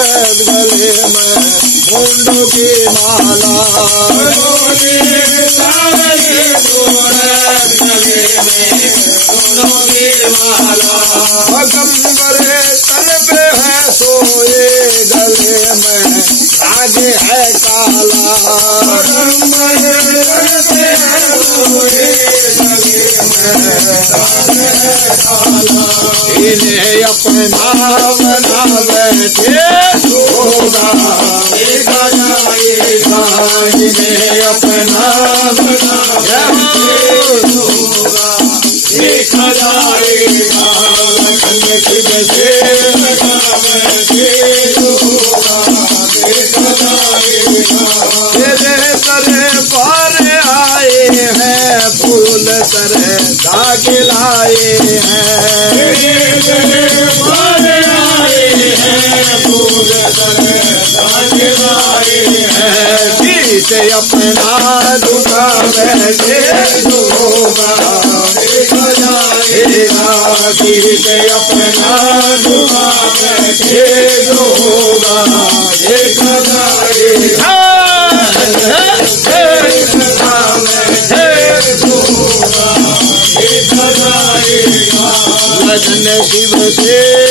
गले में मुंडों की माला पैगंबर तल पे है सोए गले में राग है काला इन्हें अपना बना बैठे होगा देखा जाएगा इन्हें अपना बना होगा देखा जाएगा से लगा बैठे होगा देखा जाएगा तेरे सरे पर आए हैं फूल सरे दाग लाए हैं तेरे पर आए हैं फूल सरे दाग लाए हैं पीछे अपना दुखा बैठे होगा देखा जाएगा पीछे अपना दुखा बैठे होगा देखा जाएगा लगन शिव से